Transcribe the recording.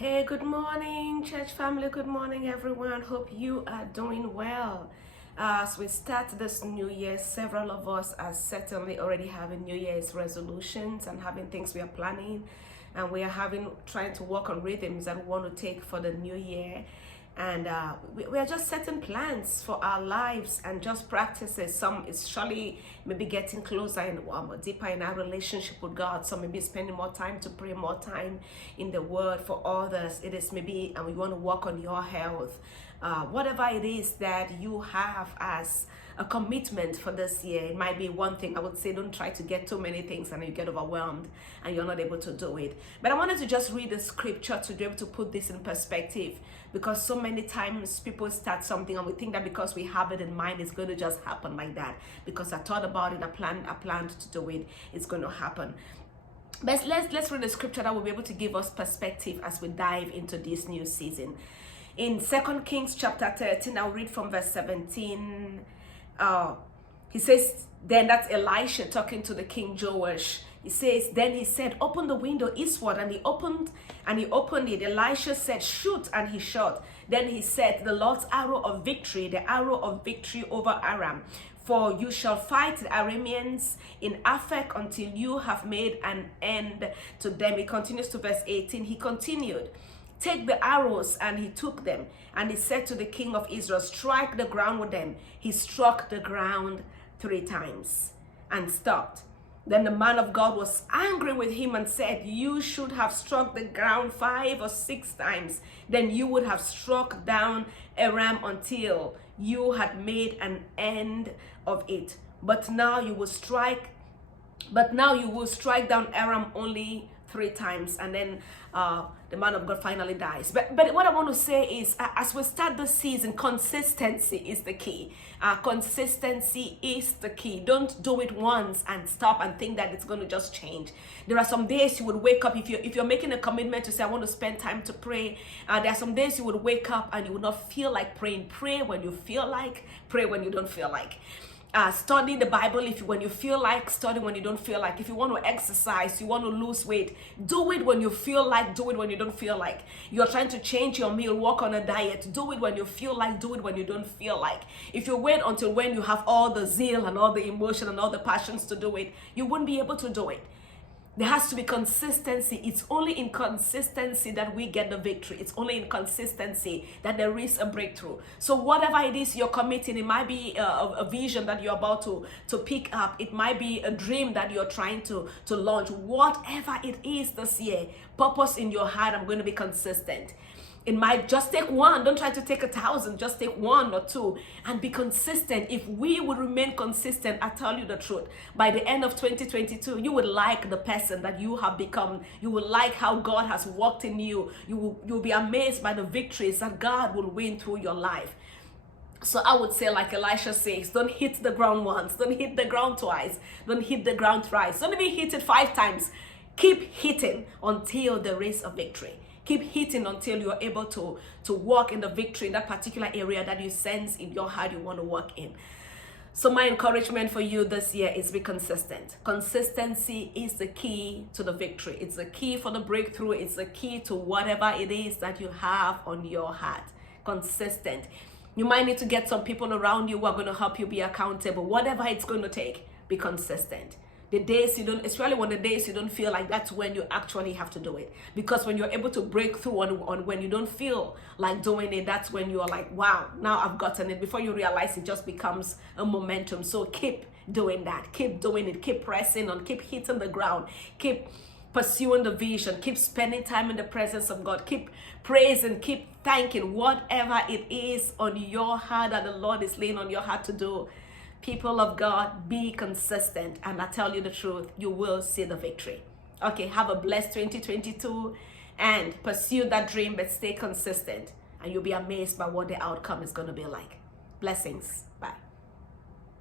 Hey, good morning, church family. Good morning, everyone. Hope you are doing well. As we start this new year, several of us are certainly already having New Year's resolutions and having things we are planning, and we are trying to work on rhythms that we want to take for the new year. And we are just setting plans for our lives and just practices. Some is surely maybe getting closer and deeper in our relationship with God. Some maybe spending more time to pray, more time in the Word. For others, it is maybe, and we want to work on your health. Whatever it is that you have as a commitment for this year, it might be one thing. I would say don't try to get too many things and you get overwhelmed and you're not able to do it. But I wanted to just read the scripture to be able to put this in perspective, because so many times people start something and we think that because we have it in mind, it's going to just happen like that. Because I thought about it, I planned to do it, it's going to happen. But let's read the scripture that will be able to give us perspective as we dive into this new season. In 2 Kings chapter 13, I'll read from verse 17. He says, then that's Elisha talking to the King Joash. He says, then he said, open the window eastward, and he opened it. Elisha said, shoot, and he shot. Then he said, the Lord's arrow of victory, the arrow of victory over Aram. For you shall fight the Arameans in Aphek until you have made an end to them. It continues to verse 18. He continued, take the arrows, and he took them. And he said to the king of Israel, strike the ground with them. He struck the ground 3 times and stopped. Then the man of God was angry with him and said, you should have struck the ground 5 or 6 times. Then you would have struck down Aram until you had made an end of it. But now you will strike down Aram only 3 times. And then the man of God finally dies. But what I want to say is, as we start the season, consistency is the key. Consistency is the key. Don't do it once and stop and think that it's going to just change. There are some days you would wake up, if you're making a commitment to say, I want to spend time to pray. There are some days you would wake up and you would not feel like praying. Pray when you feel like, pray when you don't feel like. Study the Bible when you feel like, study when you don't feel like. If you want to exercise, you want to lose weight, do it when you feel like, do it when you don't feel like. You're trying to change your meal, work on a diet, do it when you feel like, do it when you don't feel like. If you wait until when you have all the zeal and all the emotion and all the passions to do it, you wouldn't be able to do it. There has to be consistency. It's only in consistency that we get the victory. It's only in consistency that there is a breakthrough. So whatever it is you're committing, it might be a vision that you're about to pick up. It might be a dream that you're trying to launch. Whatever it is this year, purpose in your heart, I'm going to be consistent. It might just take 1. Don't try to take 1,000. Just take 1 or 2 and be consistent. If we would remain consistent, I tell you the truth, by the end of 2022, you would like the person that you have become. You will like how God has worked in you. You'll be amazed by the victories that God will win through your life. So I would say, like Elisha says, don't hit the ground once. Don't hit the ground twice. Don't hit the ground thrice. Don't even hit it 5 times. Keep hitting until there is a victory. Keep hitting until you're able to walk in the victory in that particular area that you sense in your heart you want to work in. So my encouragement for you this year is be consistent. Consistency is the key to the victory. It's the key for the breakthrough. It's the key to whatever it is that you have on your heart. Consistent. You might need to get some people around you who are going to help you be accountable. Whatever it's going to take, be consistent. The days you don't, especially when the days you don't feel like, that's when you actually have to do it. Because when you're able to break through on when you don't feel like doing it, that's when you're like, wow, now I've gotten it. Before you realize, it just becomes a momentum. So keep doing that. Keep doing it. Keep pressing on. Keep hitting the ground. Keep pursuing the vision. Keep spending time in the presence of God. Keep praising. Keep thanking. Whatever it is on your heart that the Lord is laying on your heart to do, people of God, be consistent, and I tell you the truth, you will see the victory. Okay, have a blessed 2022 and pursue that dream, but stay consistent, and you'll be amazed by what the outcome is going to be like. Blessings.